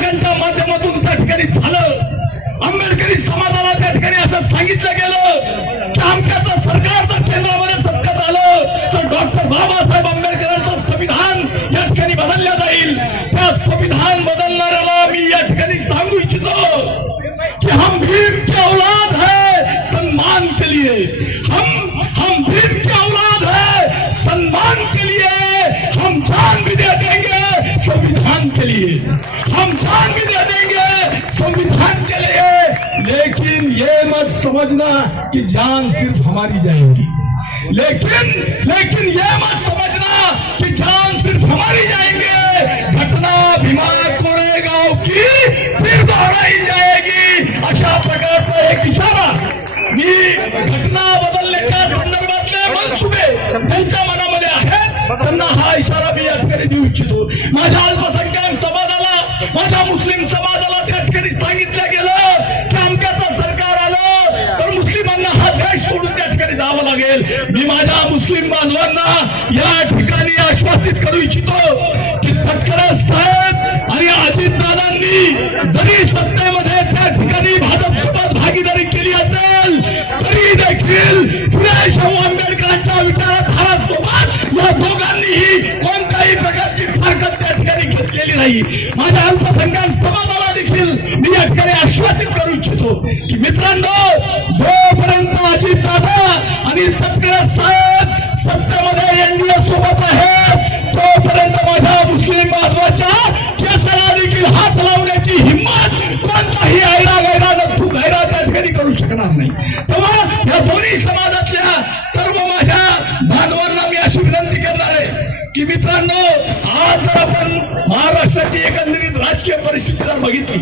विभागांच्या माध्यमातून त्या ठिकाणी झालं. आंबेडकरी समाजाला त्या ठिकाणी असं सांगितलं गेलं की आमच्याचं सरकार जर केंद्रामध्ये सत्तेत आलं तर डॉक्टर बाबासाहेब आंबेडकरांचं संविधान या ठिकाणी बदलल्या जाईल. त्या संविधान बदलणाऱ्याला मी या ठिकाणी सांगू इच्छितो की हम भीम के औलाद है सन्मान के लिए. समझना कि जान सिर्फ़ हमारी जाएगी। लेकिन लेकिन ये मत समझना कि जान सिर्फ़ हमारी जाएँगे। घटना भीमा कोरेगाव की फिर दोहराई जाएगी। अशा प्रकारचा एक इशारा। मी घटना बदलण्याच्या संदर्भातले मनसुबे त्यांच्या मनामध्ये आहेत त्यांना हा इशारा मी या ठिकाणी देऊ इच्छितो माझ्या अल्पसंख्याक समाजाला माझ्या मुस्लिम समाजाला त्या लागेल. मी माझ्या मुस्लिम बांधवांना या ठिकाणी आश्वासित करू इच्छितो की तटकरे साहेब आणि अजितदादांनी जरी सत्तेमध्ये त्या ठिकाणी भाजप सोबत भागीदारी केली असेल तरी देखील फुले शाहू आंबेडकरांच्या विचारधारा सोबत या दोघांनीही कोणत्याही प्रकारची फारकत त्या ठिकाणी घेतलेली नाही. माझ्या अल्पसंख्याक समाजाला इच्छितो की मित्रांनो जोपर्यंत अजित दादा आणि तटकरे साहेब सत्तेमध्ये एनडीए सोबत आहे तोपर्यंत माझ्या मुस्लिम बांधवाच्या केसाला देखील हात लावण्याची हिंमत कोणताही ऐरा गैरा नक्कू गैरा त्या ठिकाणी करू शकणार नाही. तेव्हा या दोन्ही समाजातल्या सर्व माझ्या बांधवांना मी अशी विनंती करणार आहे की मित्रांनो आज जर आपण महाराष्ट्राची एकंदरीत राजकीय परिस्थिती जर बघितली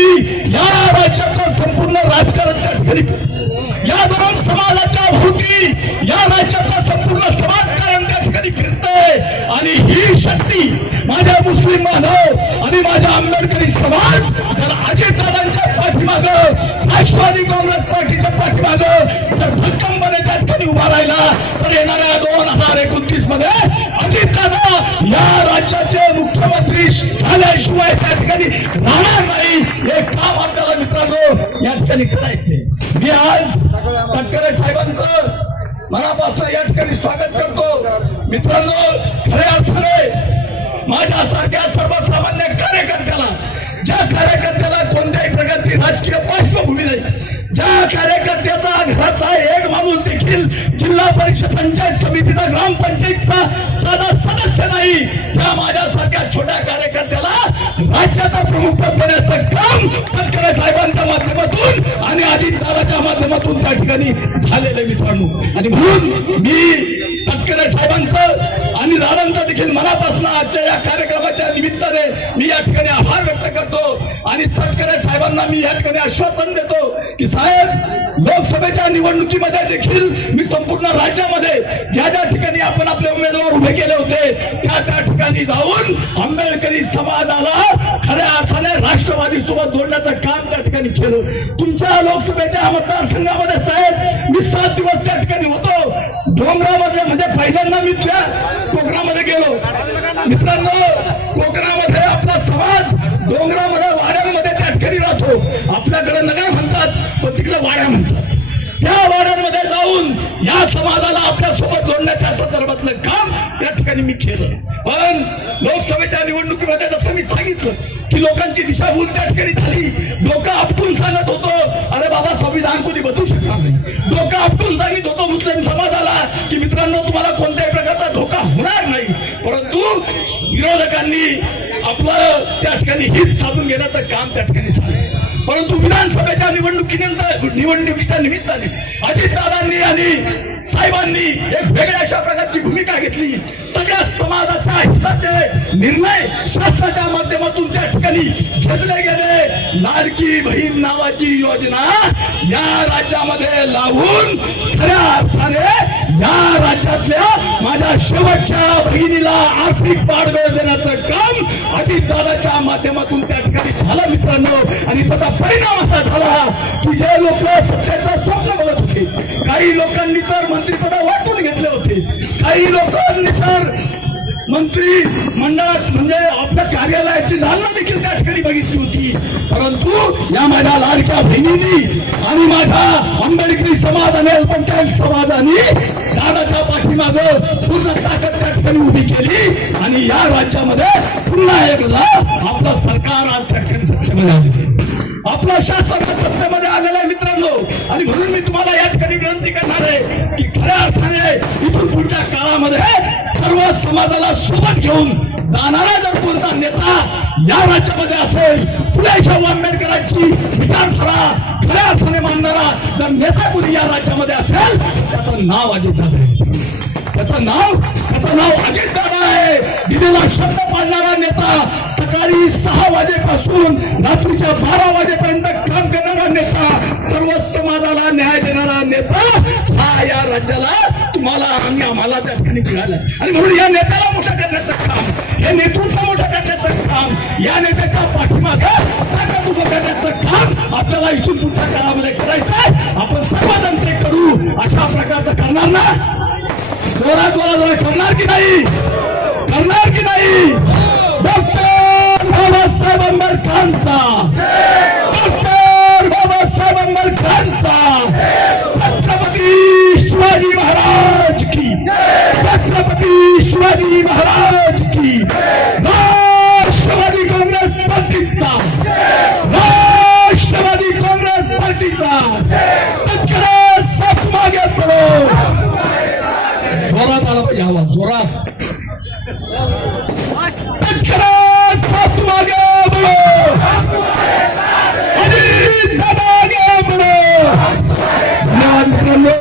समाजाच्या या राज्याचं संपूर्ण राजकारण त्या ठिकाणी या दोन समाजाच्या भोवती या राज्याचा संपूर्ण समाजकारण त्या ठिकाणी फिरतंय. आणि ही शक्ती माझ्या मुस्लिम बांधव आणि माझ्या आंबेडकरी समाज जर अजितदादांच्या पाठीमाग राष्ट्रवादी काँग्रेस पार्टीच्या पाठीमाग जर भक्कमपणे त्या ठिकाणी उभा राहिला तर येणाऱ्या दोन हजार एकोणतीसमध्ये अजितदादा या राज्याचे मुख्यमंत्री झाल्याशिवाय त्या ठिकाणी राहणार नाही. हे काम आपल्याला मित्रांनो? या ठिकाणी करायचे. मी आज तटकरे साहेबांचं मनापासून या ठिकाणी स्वागत करतो. मित्रांनो खऱ्या अर्थाने माझ्यासारख्या सर्वसामान्य कार्यकर्त्याला ज्या कार्यकर्त्याला कोणत्याही प्रकारची राजकीय पार्श्वभूमी नाही ज्या कार्यकर्त्याचा घरातला एक माणूस देखील जिल्हा परिषद पंचायत समितीचा ग्रामपंचायतचा साधा सदस्य नाही त्या माझ्यासारख्या छोट्या कार्यकर्त्याला राज्याचा प्रमुख पद देण्याचं काम तटकरे साहेबांच्या माध्यमातून ठिकाणी झालेलं आहे मित्रांनो आणि म्हणून मी तटकरे साहेबांचं आणि दादांचं देखील मनापासून आजच्या या कार्यक्रमाच्या निमित्ताने मी या ठिकाणी आभार व्यक्त करतो. आणि तटकरे साहेबांना मी या ठिकाणी आश्वासन देतो की साहेब लोकसभेच्या निवडणुकीमध्ये देखील मी संपूर्ण राज्यामध्ये ज्या ज्या ठिकाणी आपण आपले उमेदवार उभे केले होते त्या त्या ठिकाणी जाऊन आंबेडकरी समाजाला खऱ्या अर्थाने राष्ट्रवादी सोबत ठिकाणी केलं. तुमच्या लोकसभेच्या मतदारसंघामध्ये साहेब मी सात दिवस त्या ठिकाणी होतो. डोंगरामध्ये म्हणजे पहिल्यांदा मी त्या कोकणामध्ये गेलो. मित्रांनो कोकणामध्ये आपला समाज डोंगरामध्ये वाड्यांमध्ये त्या ठिकाणी राहतो. आपल्याकडे नगर म्हणतात पण तिकडे वाड्या म्हणतात. त्या वाड्यांमध्ये जाऊन या समाजाला आपल्यासोबत जोडण्याच्या संदर्भातलं काम त्या ठिकाणी मी केलं. पण लोकसभेच्या निवडणुकीमध्ये जसं मी सांगितलं की लोकांची दिशाभूल त्या ठिकाणी झाली. डोकं आपटून सांगत होतो अरे बाबा संविधान कोणी बदलू शकणार नाही. डोकं आपटून सांगित होतो मुस्लिम समाजाला की मित्रांनो तुम्हाला कोणत्याही प्रकारचा धोका होणार नाही. परंतु विरोधकांनी आपलं त्या ठिकाणी हित साधून घेण्याचं काम त्या ठिकाणी झालं. परंतु विधानसभेच्या निवडणुकीनंतर निवडणुकीच्या निमित्ताने अजितदादांनी आणि साहेबांनी एक वेगळ्या अशा प्रकारची भूमिका घेतली. सगळ्या समाजाच्या हिताचे निर्णय शासनाच्या माध्यमातून त्या ठिकाणी घेतले गेले. लाडकी बहीण नावाची योजना या राज्यामध्ये लावून खऱ्या अर्थाने या राज्यातल्या माझ्या शेवटच्या बहिणीला आर्थिक पाठबळ देण्याचं काम अजितदादाच्या माध्यमातून त्या ठिकाणी झालं मित्रांनो. आणि त्याचा परिणाम असा झाला की जे लोक सत्तेचं स्वप्न बघत होते काही लोकांनी तर मंत्रिपद वाटून घेतले होते काही लोकांनी तर मंत्री मंडळात म्हणजे आपल्या कार्यालयाची जालना देखील त्या ठिकाणी बघितली होती. परंतु या माझ्या लाडक्या बहिणींनी आणि माझ्या आंबेडकरी समाज आणि अल्पसंख्याक समाजाने दादाच्या पाठीमाग पूर्ण ताकद त्या ठिकाणी उभी केली आणि या राज्यामध्ये पुन्हा एकदा आपलं सरकार आज त्या ठिकाणी सत्तेमध्ये आले आपलं शासन सत्तेमध्ये आलेलं आहे मित्रांनो. आणि म्हणून मी तुम्हाला या ठिकाणी विनंती करणार आहे की खऱ्या अर्थाने इथून पुढच्या काळामध्ये सर्व समाजाला सोबत घेऊन जाणारा जर कोणता नेता या राज्यामध्ये असेल फुले शाहू आंबेडकरांची विचारधारा खऱ्या अर्थाने मानणारा जर नेता कुणी या राज्यामध्ये असेल त्याचं नाव अजितदादा आहे. त्याचं नाव त्याचं नाव अजितदादा आहे. दिलेला शब्द पाळणारा नेता सकाळी सहा वाजेपासून रात्रीच्या बारा वाजेपर्यंत काम करणारा नेता सर्व समाजाला न्याय देणारा नेता हा या राज्याला तुम्हाला आम्ही आम्हाला त्या ठिकाणी मिळाला. आणि म्हणून या नेत्याला मोठं करण्याचं काम हे नेतृत्व मोठं करण्याचं काम या नेत्याच्या पाठीमागे आपल्याला इथून पुढच्या काळामध्ये करायचंय आपण सर्वजण ते करू. अशा प्रकारचं करणार ना? जोरात जोरा जोरा करणार की नाही? करणार की नाही? डॉक्टर बाबासाहेब आंबेडकरांचा. डॉक्टर बाबासाहेब आंबेडकरांचा. छत्रपती शिवाजी महाराज की. छत्रपती शिवाजी महाराज की. والتراب